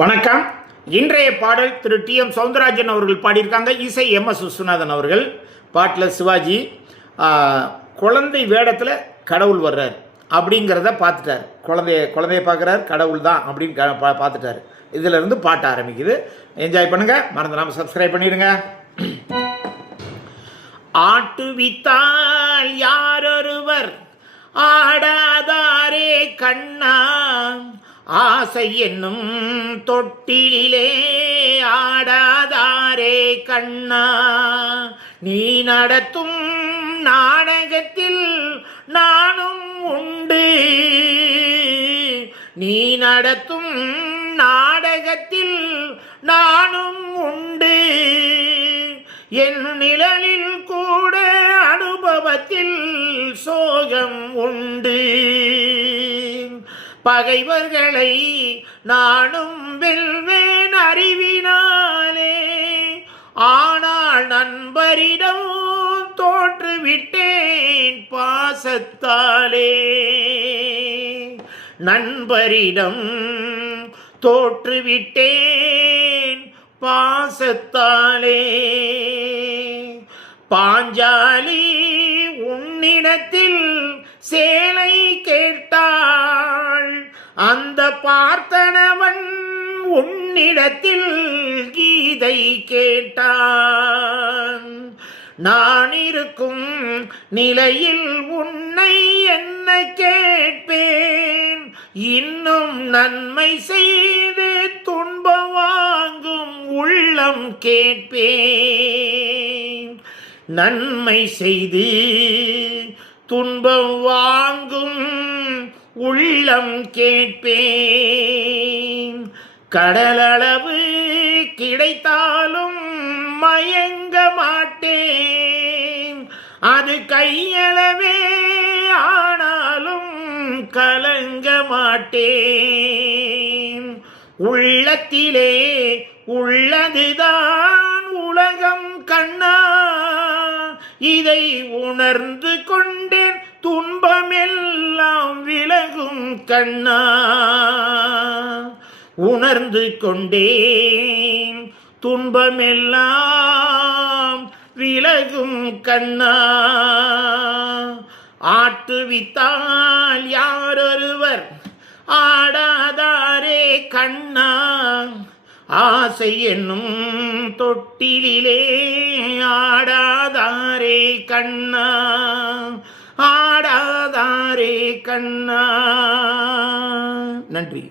வணக்கம். இன்றைய பாடல் திரு டி.எம். சௌந்தரராஜன் அவர்கள் பாடியிருக்காங்க. இசை எம்.எஸ். விஸ்வநாதன் அவர்கள். பாட்டில் சிவாஜி குழந்தை வேடத்தில் கடவுள் வர்றார் அப்படிங்கிறத பார்த்துட்டார். குழந்தைய பார்க்குறார், கடவுள் தான் அப்படின்னு பார்த்துட்டார். இதிலிருந்து பாட்டு ஆரம்பிக்குது. என்ஜாய் பண்ணுங்கள். மறந்துடாமல் சப்ஸ்கிரைப் பண்ணிடுங்க. ஆட்டுவித்தால் யாரொருவர் ஆடாதாரே கண்ணா, ஆசை என்னும் தொட்டிலே ஆடாதாரே கண்ணா, நீ நடத்தும் நாடகத்தில் நானும் உண்டு, நீ நடத்தும் நாடகத்தில் நானும் உண்டு, என் நிழலில் கூட அனுபவத்தில் சோகம் உண்டு, பகைவர்களை நானும் வெல்வேன் அறிவினாலே, ஆனால் நண்பரிடம் தோற்றுவிட்டேன் பாசத்தாலே, நண்பரிடம் தோற்றுவிட்டேன் பாசத்தாலே, பாஞ்சாலி உன்னிடத்தில் சேலை கேட்டாள், அந்த பார்த்தனவன் உன்னிடத்தில் கீதை கேட்டான், நான் இருக்கும் நிலையில் உன்னை என்ன கேட்பேன், இன்னும் நன்மை செய்து துன்பம் வாங்கும் உள்ளம் கேட்பேன், நன்மை செய்து துன்பம் வாங்கும் உள்ளம் கேட்பேன், கடலளவு கிடைத்தாலும் மயங்க மாட்டேன், அது கையளவே ஆனாலும் கலங்க மாட்டேன், உள்ளத்திலே உள்ளதுதான் உலகம் கண்ணா, இதை உணர்ந்து கொண்டேன் துன்பமெல்லாம் விலகும் கண்ணா, உணர்ந்து கொண்டேன் துன்பமெல்லாம் விலகும் கண்ணா, ஆட்டுவித்தால் யாரொருவர் ஆடாதாரே கண்ணா, ஆசை என்னும் தொட்டிலே ஆடாதாரே கண்ணா, ஆடாதாரே கண்ணா. நன்றி.